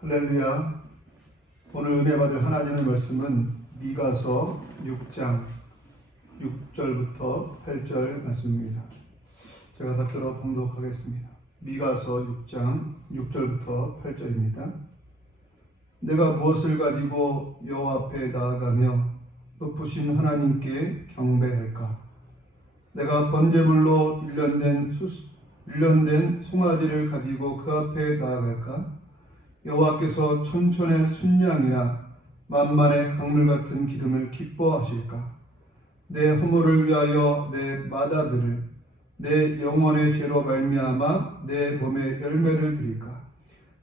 할렐루야. 오늘 은혜 받을 하나님의 말씀은 미가서 6장 6절부터 8절 말씀입니다. 제가 받들어 봉독하겠습니다. 미가서 6장 6절부터 8절입니다. 내가 무엇을 가지고 여호와 앞에 나아가며 높으신 하나님께 경배할까? 내가 번제물로 일련된 송아지를 가지고 그 앞에 나아갈까? 여호와께서 천천의 순양이나 만만의 강물 같은 기름을 기뻐하실까? 내 허물을 위하여 내 마다들을 내 영혼의 죄로 말미암아 내 몸에 열매를 드릴까?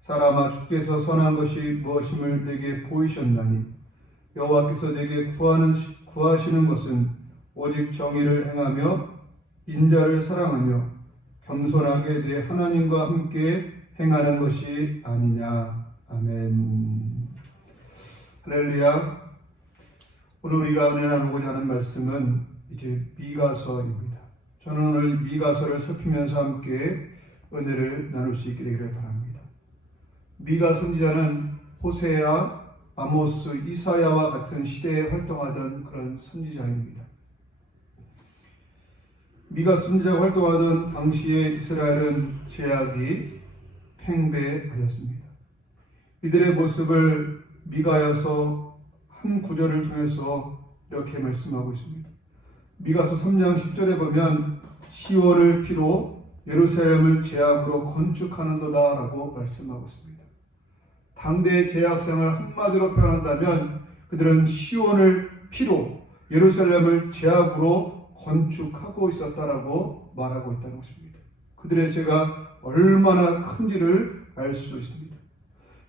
사람아, 주께서 선한 것이 무엇임을 내게 보이셨나니 여호와께서 내게 구하시는 것은 오직 정의를 행하며 인자를 사랑하며 겸손하게 내 하나님과 함께 행하는 것이 아니냐. 아멘. 할렐루야. 오늘 우리가 은혜 나누고자 하는 말씀은 이제 미가서입니다. 저는 오늘 미가서를 살피면서 함께 은혜를 나눌 수 있게 되기를 바랍니다. 미가 선지자는 호세아, 아모스, 이사야와 같은 시대에 활동하던 그런 선지자입니다. 미가 선지자가 활동하던 당시에 이스라엘은 죄악이 팽배하였습니다. 이들의 모습을 미가야서 한 구절을 통해서 이렇게 말씀하고 있습니다. 미가서 3장 10절에 보면 시온을 피로 예루살렘을 죄악으로 건축하는도다 라고 말씀하고 있습니다. 당대의 죄악생을 한마디로 표현한다면 그들은 시온을 피로 예루살렘을 죄악으로 건축하고 있었다라고 말하고 있다는 것입니다. 그들의 죄가 얼마나 큰지를 알 수 있습니다.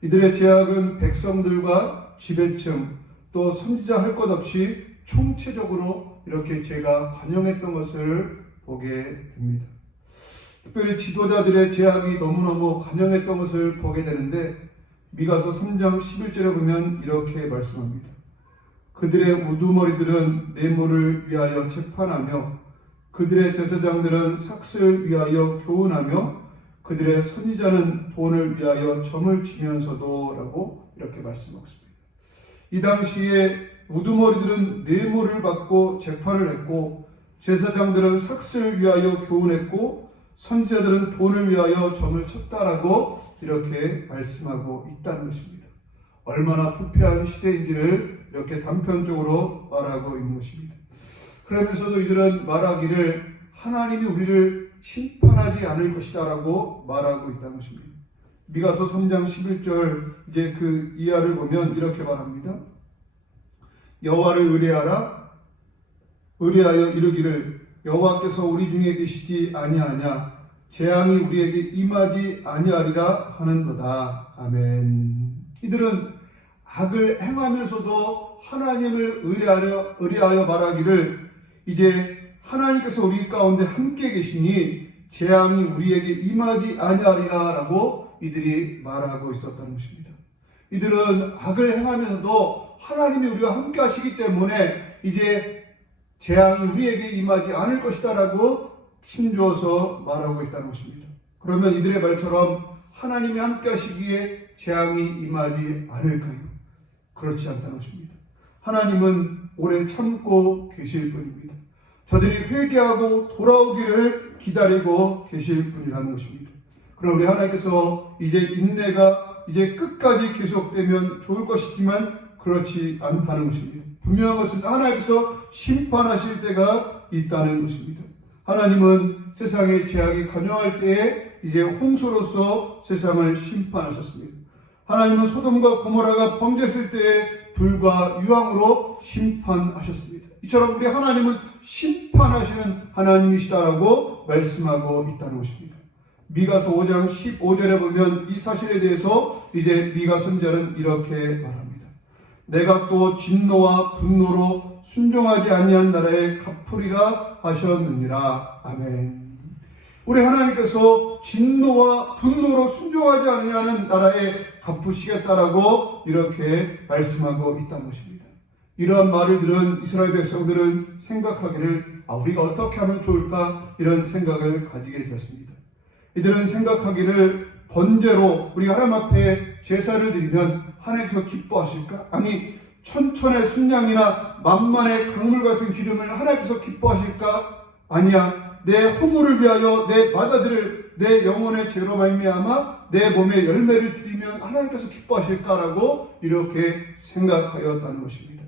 이들의 죄악은 백성들과 지배층 또 선지자 할 것 없이 총체적으로 이렇게 죄가 관영했던 것을 보게 됩니다. 특별히 지도자들의 죄악이 너무너무 관영했던 것을 보게 되는데 미가서 3장 11절에 보면 이렇게 말씀합니다. 그들의 우두머리들은 뇌물을 위하여 재판하며 그들의 제사장들은 삭슬을 위하여 교훈하며 그들의 선지자는 돈을 위하여 점을 치면서도 라고 이렇게 말씀하고 있습니다. 이 당시에 우두머리들은 뇌물을 받고 재판을 했고 제사장들은 삭슬을 위하여 교훈했고 선지자들은 돈을 위하여 점을 쳤다라고 이렇게 말씀하고 있다는 것입니다. 얼마나 부패한 시대인지를 이렇게 단편적으로 말하고 있는 것입니다. 그러면서도 이들은 말하기를 하나님이 우리를 심판하지 않을 것이다 라고 말하고 있다는 것입니다. 미가서 3장 11절 이제 그 이하를 보면 이렇게 말합니다. 여호와를 의뢰하여 이르기를 여호와께서 우리 중에 계시지 아니하냐 재앙이 우리에게 임하지 아니하리라 하는도다. 아멘. 이들은 악을 행하면서도 하나님을 의뢰하여 말하기를 이제 하나님께서 우리 가운데 함께 계시니 재앙이 우리에게 임하지 아니하리라 라고 이들이 말하고 있었다는 것입니다. 이들은 악을 행하면서도 하나님이 우리와 함께 하시기 때문에 이제 재앙이 우리에게 임하지 않을 것이다 라고 힘주어서 말하고 있다는 것입니다. 그러면 이들의 말처럼 하나님이 함께 하시기에 재앙이 임하지 않을까요? 그렇지 않다는 것입니다. 하나님은 오래 참고 계실 분입니다. 저들이 회개하고 돌아오기를 기다리고 계실 분이라는 것입니다. 그럼 우리 하나님께서 이제 인내가 이제 끝까지 계속되면 좋을 것이지만 그렇지 않다는 것입니다. 분명한 것은 하나님께서 심판하실 때가 있다는 것입니다. 하나님은 세상의 죄악이 관영할 때에 이제 홍수로서 세상을 심판하셨습니다. 하나님은 소돔과 고모라가 범죄했을 때에 불과 유황으로 심판하셨습니다. 이처럼 우리 하나님은 심판하시는 하나님이시다라고 말씀하고 있다는 것입니다. 미가서 5장 15절에 보면 이 사실에 대해서 이제 미가 선지자는 이렇게 말합니다. 내가 또 진노와 분노로 순종하지 아니한 나라에 갚으리라 하셨느니라. 아멘. 우리 하나님께서 진노와 분노로 순종하지 않느냐는 나라에 갚으시겠다라고 이렇게 말씀하고 있다는 것입니다. 이러한 말을 들은 이스라엘 백성들은 생각하기를 우리가 어떻게 하면 좋을까 이런 생각을 가지게 되었습니다. 이들은 생각하기를 번제로 우리 하나님 앞에 제사를 드리면 하나님께서 기뻐하실까? 아니 천천의 순양이나 만만의 강물 같은 기름을 하나님께서 기뻐하실까? 아니야. 내 허물을 위하여 내 맏아들을 내 영혼의 죄로 말미암아 내 몸에 열매를 드리면 하나님께서 기뻐하실까라고 이렇게 생각하였다는 것입니다.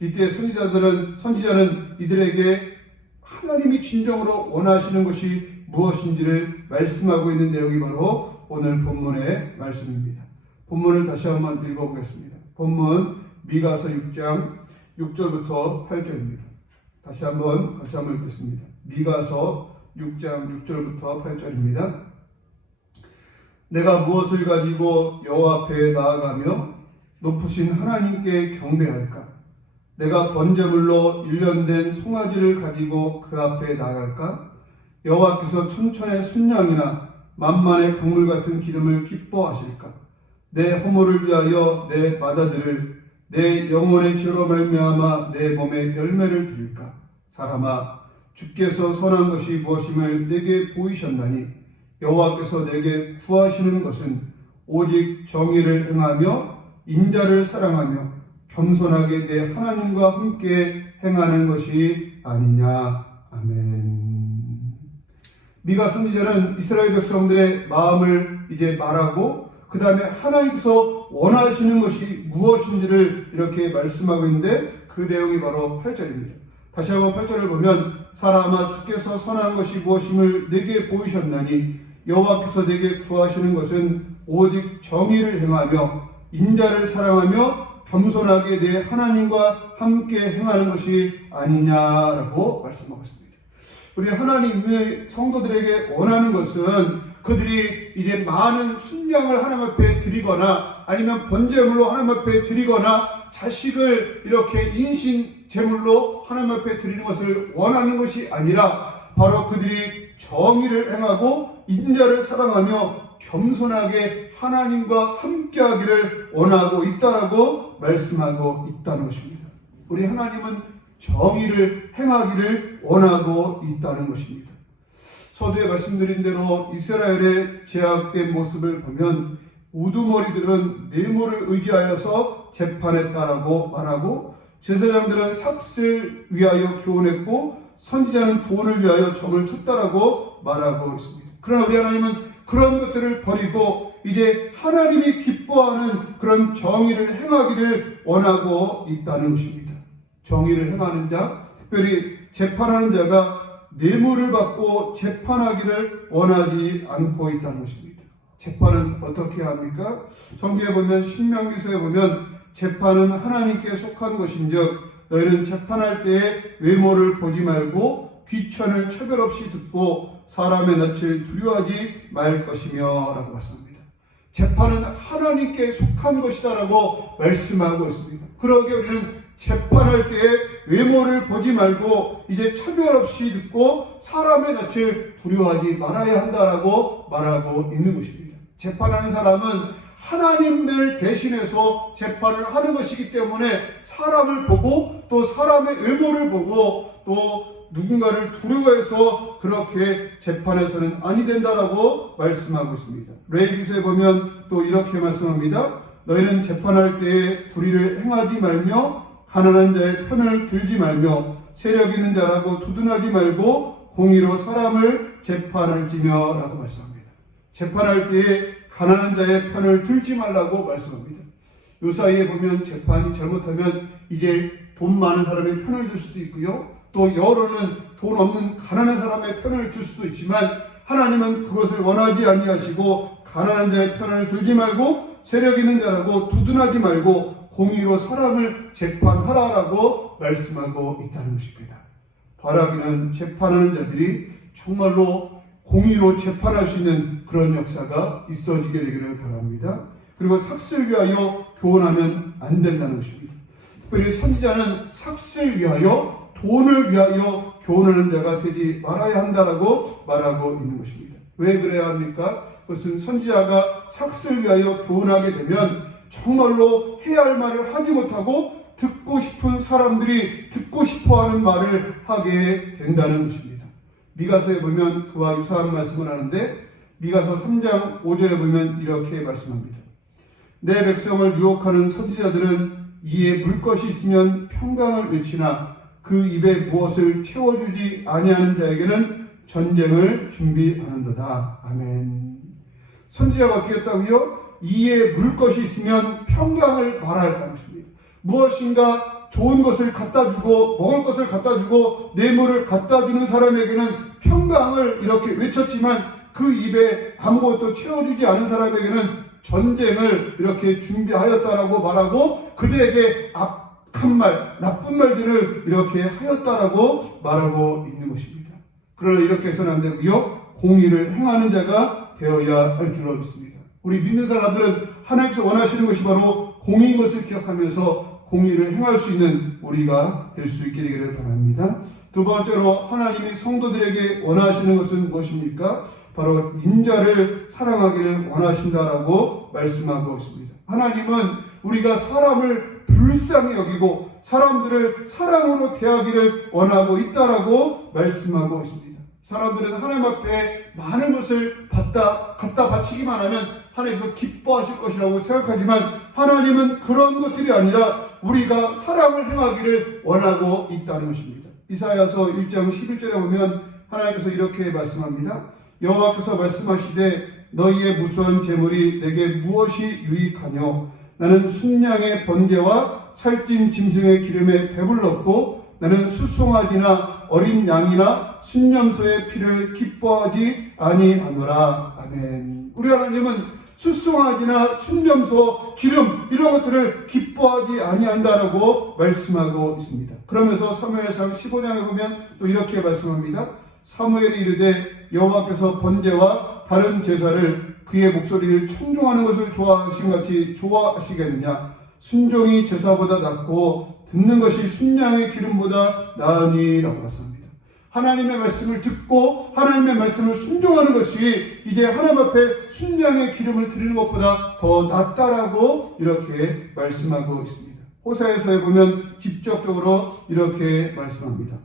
이때 선지자는 이들에게 하나님이 진정으로 원하시는 것이 무엇인지를 말씀하고 있는 내용이 바로 오늘 본문의 말씀입니다. 본문을 다시 한번 읽어보겠습니다. 본문 미가서 6장 6절부터 8절입니다. 다시 한번 같이 한번 읽겠습니다. 미가서 6장 6절부터 8절입니다. 내가 무엇을 가지고 여호와 앞에 나아가며 높으신 하나님께 경배할까? 내가 번제물로 일련된 송아지를 가지고 그 앞에 나갈까? 여호와께서 천천의 순양이나 만만의 강물 같은 기름을 기뻐하실까? 내 허물을 위하여 내 맏아들을 내 영혼의 죄로 말미암아 내 몸에 열매를 드릴까? 사람아, 주께서 선한 것이 무엇임을 내게 보이셨나니 여호와께서 내게 구하시는 것은 오직 정의를 행하며 인자를 사랑하며 겸손하게 내 하나님과 함께 행하는 것이 아니냐. 아멘. 미가 선지자는 이스라엘 백성들의 마음을 이제 말하고 그 다음에 하나님께서 원하시는 것이 무엇인지를 이렇게 말씀하고 있는데 그 내용이 바로 8절입니다. 다시 한번 8절을 보면 사람아, 주께서 선한 것이 무엇임을 내게 보이셨나니 여호와께서 내게 구하시는 것은 오직 정의를 행하며 인자를 사랑하며 겸손하게 내 하나님과 함께 행하는 것이 아니냐라고 말씀하고 있습니다. 우리 하나님의 성도들에게 원하는 것은 그들이 이제 많은 순양을 하나님 앞에 드리거나 아니면 번제물로 하나님 앞에 드리거나 자식을 이렇게 인신 제물로 하나님 앞에 드리는 것을 원하는 것이 아니라 바로 그들이 정의를 행하고 인자를 사랑하며 겸손하게 하나님과 함께하기를 원하고 있다라고 말씀하고 있다는 것입니다. 우리 하나님은 정의를 행하기를 원하고 있다는 것입니다. 서두에 말씀드린 대로 이스라엘의 제약된 모습을 보면 우두머리들은 뇌물을 의지하여서 재판했다라고 말하고 제사장들은 삭슬 위하여 교훈했고 선지자는 돈을 위하여 점을 쳤다라고 말하고 있습니다. 그러나 우리 하나님은 그런 것들을 버리고 이제 하나님이 기뻐하는 그런 정의를 행하기를 원하고 있다는 것입니다. 정의를 행하는 자, 특별히 재판하는 자가 뇌물을 받고 재판하기를 원하지 않고 있다는 것입니다. 재판은 어떻게 합니까? 성경에 보면 신명기서에 보면 재판은 하나님께 속한 것인즉 너희는 재판할 때에 외모를 보지 말고 귀천을 차별 없이 듣고 사람의 낯을 두려워하지 말 것이며 라고 말씀합니다. 재판은 하나님께 속한 것이다 라고 말씀하고 있습니다. 그러기에 우리는 재판할 때에 외모를 보지 말고 이제 차별 없이 듣고 사람의 낯을 두려워하지 말아야 한다라고 말하고 있는 것입니다. 재판하는 사람은 하나님을 대신해서 재판을 하는 것이기 때문에 사람을 보고 또 사람의 외모를 보고 또 누군가를 두려워해서 그렇게 재판해서는 아니 된다라고 말씀하고 있습니다. 레위기서에 보면 또 이렇게 말씀합니다. 너희는 재판할 때에 불의를 행하지 말며 가난한 자의 편을 들지 말며 세력 있는 자라고 두둔하지 말고 공의로 사람을 재판할지며 라고 말씀합니다. 재판할 때에 가난한 자의 편을 들지 말라고 말씀합니다. 요 사이에 보면 재판이 잘못하면 이제 돈 많은 사람의 편을 들 수도 있고요. 또 여론은 돈 없는 가난한 사람의 편을 들 수도 있지만 하나님은 그것을 원하지 아니하시고 가난한 자의 편을 들지 말고 세력 있는 자라고 두둔하지 말고 공의로 사람을 재판하라라고 말씀하고 있다는 것입니다. 바라기는 재판하는 자들이 정말로 공의로 재판할 수 있는 그런 역사가 있어지게 되기를 바랍니다. 그리고 삭슬 위하여 교훈하면 안 된다는 것입니다. 특별히 선지자는 삭슬 위하여 돈을 위하여 교훈하는 자가 되지 말아야 한다라고 말하고 있는 것입니다. 왜 그래야 합니까? 그것은 선지자가 삭슬 위하여 교훈하게 되면 정말로 해야 할 말을 하지 못하고 듣고 싶은 사람들이 듣고 싶어하는 말을 하게 된다는 것입니다. 미가서에 보면 그와 유사한 말씀을 하는데 미가서 3장 5절에 보면 이렇게 말씀합니다. 내 백성을 유혹하는 선지자들은 이에 물 것이 있으면 평강을 외치나 그 입에 무엇을 채워주지 아니하는 자에게는 전쟁을 준비하는도다. 아멘. 선지자가 어떻게 했다고요? 이에 물 것이 있으면 평강을 말하였다는 것입니다. 무엇인가 좋은 것을 갖다 주고 먹을 것을 갖다 주고 뇌물을 갖다 주는 사람에게는 평강을 이렇게 외쳤지만 그 입에 아무것도 채워주지 않은 사람에게는 전쟁을 이렇게 준비하였다라고 말하고 그들에게 악한 말, 나쁜 말들을 이렇게 하였다라고 말하고 있는 것입니다. 그러나 이렇게 해서는 안 되고요. 공의를 행하는 자가 되어야 할 줄로 믿습니다. 우리 믿는 사람들은 하나님께서 원하시는 것이 바로 공의인 것을 기억하면서 공의를 행할 수 있는 우리가 될 수 있게 되기를 바랍니다. 두 번째로 하나님이 성도들에게 원하시는 것은 무엇입니까? 바로 인자를 사랑하기를 원하신다라고 말씀하고 있습니다. 하나님은 우리가 사람을 불쌍히 여기고 사람들을 사랑으로 대하기를 원하고 있다라고 말씀하고 있습니다. 사람들은 하나님 앞에 많은 것을 갖다 바치기만 하면 하나님께서 기뻐하실 것이라고 생각하지만 하나님은 그런 것들이 아니라 우리가 사랑을 행하기를 원하고 있다는 것입니다. 이사야서 1장 11절에 보면 하나님께서 이렇게 말씀합니다. 여호와께서 말씀하시되 너희의 무수한 재물이 내게 무엇이 유익하뇨? 나는 순양의 번제와 살찐 짐승의 기름에 배불렀고 나는 수송아지나 어린 양이나 순념소의 피를 기뻐하지 아니하노라. 아멘. 우리 하나님은 수송아지나 순념소, 기름 이런 것들을 기뻐하지 아니한다라고 말씀하고 있습니다. 그러면서 사무엘상 15장에 보면 또 이렇게 말씀합니다. 사무엘이 이르되 여호와께서 번제와 다른 제사를 그의 목소리를 청종하는 것을 좋아하신 같이 좋아하시겠느냐? 순종이 제사보다 낫고 듣는 것이 순양의 기름보다 나으니라고 말씀합니다. 하나님의 말씀을 듣고 하나님의 말씀을 순종하는 것이 이제 하나님 앞에 순양의 기름을 드리는 것보다 더 낫다라고 이렇게 말씀하고 있습니다. 호사에서에 보면 직접적으로 이렇게 말씀합니다.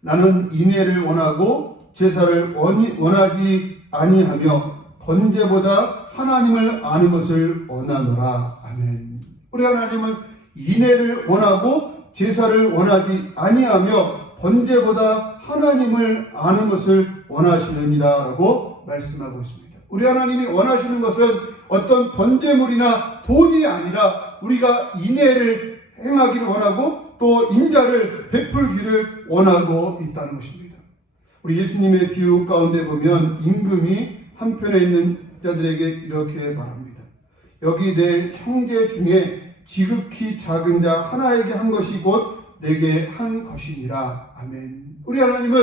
나는 인애를 원하고 제사를 원하지 아니하며 번제보다 하나님을 아는 것을 원하노라. 아멘. 우리 하나님은 인애를 원하고 제사를 원하지 아니하며 번제보다 하나님을 아는 것을 원하시느니라라고 말씀하고 있습니다. 우리 하나님이 원하시는 것은 어떤 번제물이나 돈이 아니라 우리가 인애를 행하기를 원하고 또 인자를 베풀기를 원하고 있다는 것입니다. 우리 예수님의 비유 가운데 보면 임금이 한편에 있는 자들에게 이렇게 말합니다. 여기 내 형제 중에 지극히 작은 자 하나에게 한 것이 곧 내게 한 것이니라. 아멘. 우리 하나님은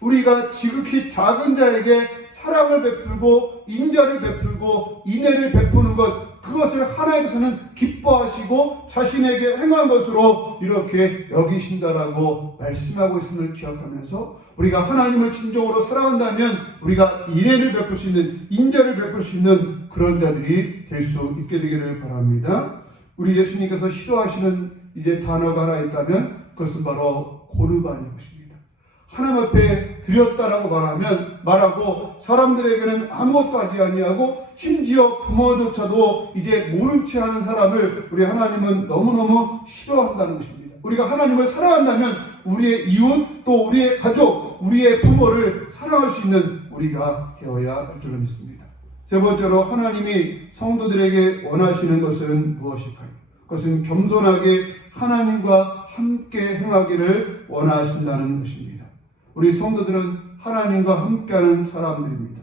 우리가 지극히 작은 자에게 사랑을 베풀고 인자를 베풀고 인애를 베푸는 것, 그것을 하나님께서는 기뻐하시고 자신에게 행한 것으로 이렇게 여기신다라고 말씀하고 있음을 기억하면서 우리가 하나님을 진정으로 사랑한다면 우리가 인애를 베풀 수 있는, 인자를 베풀 수 있는 그런 자들이 될 수 있게 되기를 바랍니다. 우리 예수님께서 싫어하시는 이제 단어가 하나 있다면 그것은 바로 고르반인 것입니다. 하나님 앞에 드렸다라고 말하고 사람들에게는 아무것도 하지 아니하고 심지어 부모조차도 이제 모른 채 하는 사람을 우리 하나님은 너무너무 싫어한다는 것입니다. 우리가 하나님을 사랑한다면 우리의 이웃 또 우리의 가족, 우리의 부모를 사랑할 수 있는 우리가 되어야 할 줄로 믿습니다. 세 번째로 하나님이 성도들에게 원하시는 것은 무엇일까요? 그것은 겸손하게 하나님과 함께 행하기를 원하신다는 것입니다. 우리 성도들은 하나님과 함께하는 사람들입니다.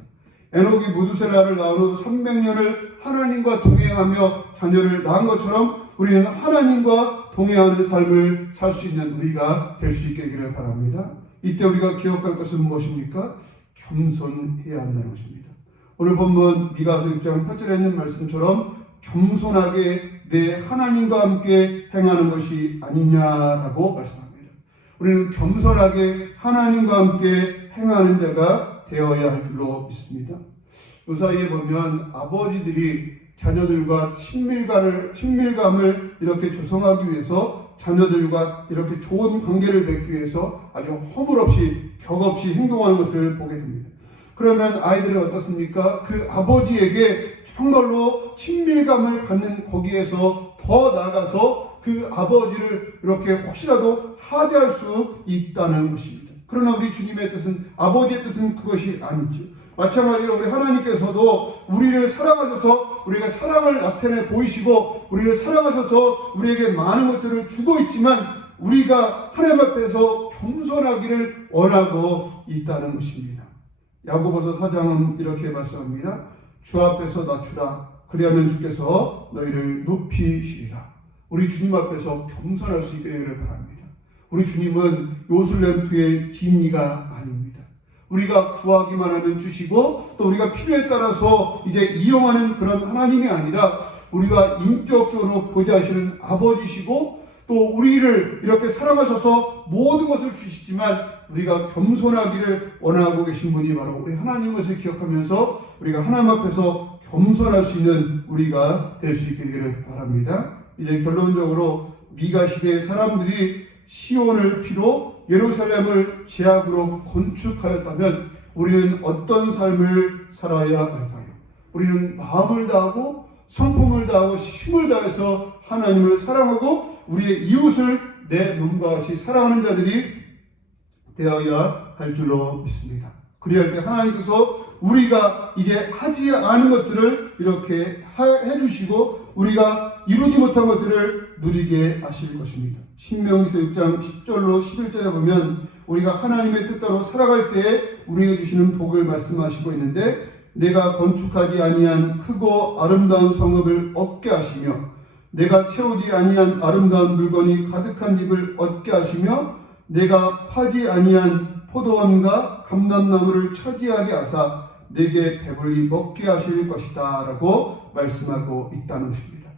에녹이 무두셀라를 낳은 후 300년을 하나님과 동행하며 자녀를 낳은 것처럼 우리는 하나님과 동행하는 삶을 살 수 있는 우리가 될 수 있게 되기를 바랍니다. 이때 우리가 기억할 것은 무엇입니까? 겸손해야 한다는 것입니다. 오늘 본문 미가서 6장 8절에 있는 말씀처럼 겸손하게 내 하나님과 함께 행하는 것이 아니냐라고 말씀합니다. 우리는 겸손하게 하나님과 함께 행하는 자가 되어야 할 줄로 믿습니다. 그 사이에 보면 아버지들이 자녀들과 친밀감을 이렇게 조성하기 위해서 자녀들과 이렇게 좋은 관계를 맺기 위해서 아주 허물없이 격없이 행동하는 것을 보게 됩니다. 그러면 아이들은 어떻습니까? 그 아버지에게 정말로 친밀감을 갖는 거기에서 더 나아가서 그 아버지를 이렇게 혹시라도 하대할 수 있다는 것입니다. 그러나 우리 주님의 뜻은, 아버지의 뜻은 그것이 아니죠. 마찬가지로 우리 하나님께서도 우리를 사랑하셔서 우리가 사랑을 나타내 보이시고 우리를 사랑하셔서 우리에게 많은 것들을 주고 있지만 우리가 하나님 앞에서 겸손하기를 원하고 있다는 것입니다. 야고보서 4장은 이렇게 말씀합니다. 주 앞에서 낮추라. 그리하면 주께서 너희를 높이시리라. 우리 주님 앞에서 겸손할 수 있게 되기를 바랍니다. 우리 주님은 요술램프의 지니가 아닙니다. 우리가 구하기만 하면 주시고 또 우리가 필요에 따라서 이제 이용하는 그런 하나님이 아니라 우리가 인격적으로 보좌하시는 아버지시고 또 우리를 이렇게 사랑하셔서 모든 것을 주시지만 우리가 겸손하기를 원하고 계신 분이 바로 우리 하나님 것을 기억하면서 우리가 하나님 앞에서 겸손할 수 있는 우리가 될 수 있게 되기를 바랍니다. 이제 결론적으로 미가 시대의 사람들이 시온을 피로 예루살렘을 제약으로 건축하였다면 우리는 어떤 삶을 살아야 할까요? 우리는 마음을 다하고 성품을 다하고 힘을 다해서 하나님을 사랑하고 우리의 이웃을 내 몸과 같이 사랑하는 자들이 되어야 할 줄로 믿습니다. 그리할 때 하나님께서 우리가 이제 하지 않은 것들을 이렇게 해주시고 우리가 이루지 못한 것들을 누리게 하실 것입니다. 신명기서 6장 10절로 11절에 보면 우리가 하나님의 뜻대로 살아갈 때에 우리에게 주시는 복을 말씀하시고 있는데 내가 건축하지 아니한 크고 아름다운 성읍을 얻게 하시며 내가 채우지 아니한 아름다운 물건이 가득한 집을 얻게 하시며 내가 파지 아니한 포도원과 감람나무를 차지하게 하사 내게 배불리 먹게 하실 것이다 라고 말씀하고 있다는 것입니다.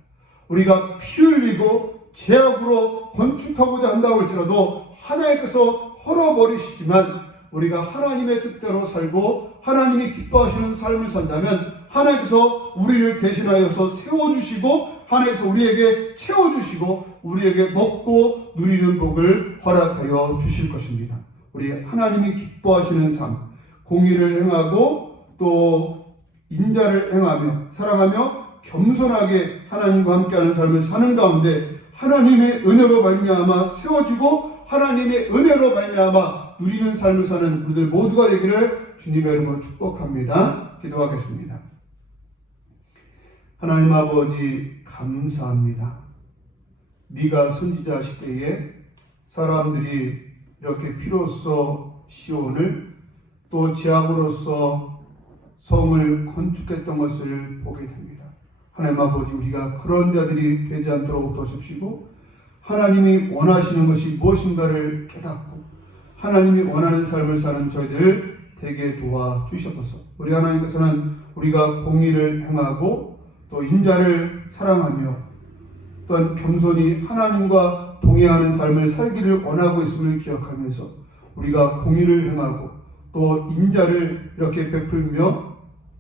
우리가 피 흘리고 제약으로 건축하고자 한다고 할지라도 하나님께서 헐어버리시지만 우리가 하나님의 뜻대로 살고 하나님이 기뻐하시는 삶을 산다면 하나님께서 우리를 대신하여서 세워주시고 하나님께서 우리에게 채워주시고 우리에게 먹고 누리는 복을 허락하여 주실 것입니다. 우리 하나님이 기뻐하시는 삶, 공의를 행하고 또 인자를 행하며 사랑하며 겸손하게 하나님과 함께하는 삶을 사는 가운데 하나님의 은혜로 말미암아 세워지고 하나님의 은혜로 말미암아 누리는 삶을 사는 우리들 모두가 되기를 주님의 이름으로 축복합니다. 기도하겠습니다. 하나님 아버지 감사합니다. 미가 선지자 시대에 사람들이 이렇게 피로써 시온을 또 제약으로서 성을 건축했던 것을 보게 됩니다. 하나님 아버지 우리가 그런 자들이 되지 않도록 도와주시고 하나님이 원하시는 것이 무엇인가를 깨닫고 하나님이 원하는 삶을 사는 저희들 되게 도와주시옵소서. 우리 하나님께서는 우리가 공의를 행하고 또 인자를 사랑하며 또한 겸손히 하나님과 동행하는 삶을 살기를 원하고 있음을 기억하면서 우리가 공의를 행하고 또 인자를 이렇게 베풀며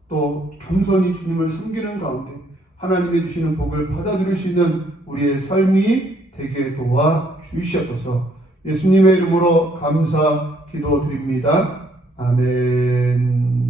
또 겸손히 주님을 섬기는 가운데 하나님이 주시는 복을 받아들일 수 있는 우리의 삶이 되게 도와주시옵소서. 예수님의 이름으로 감사 기도드립니다. 아멘.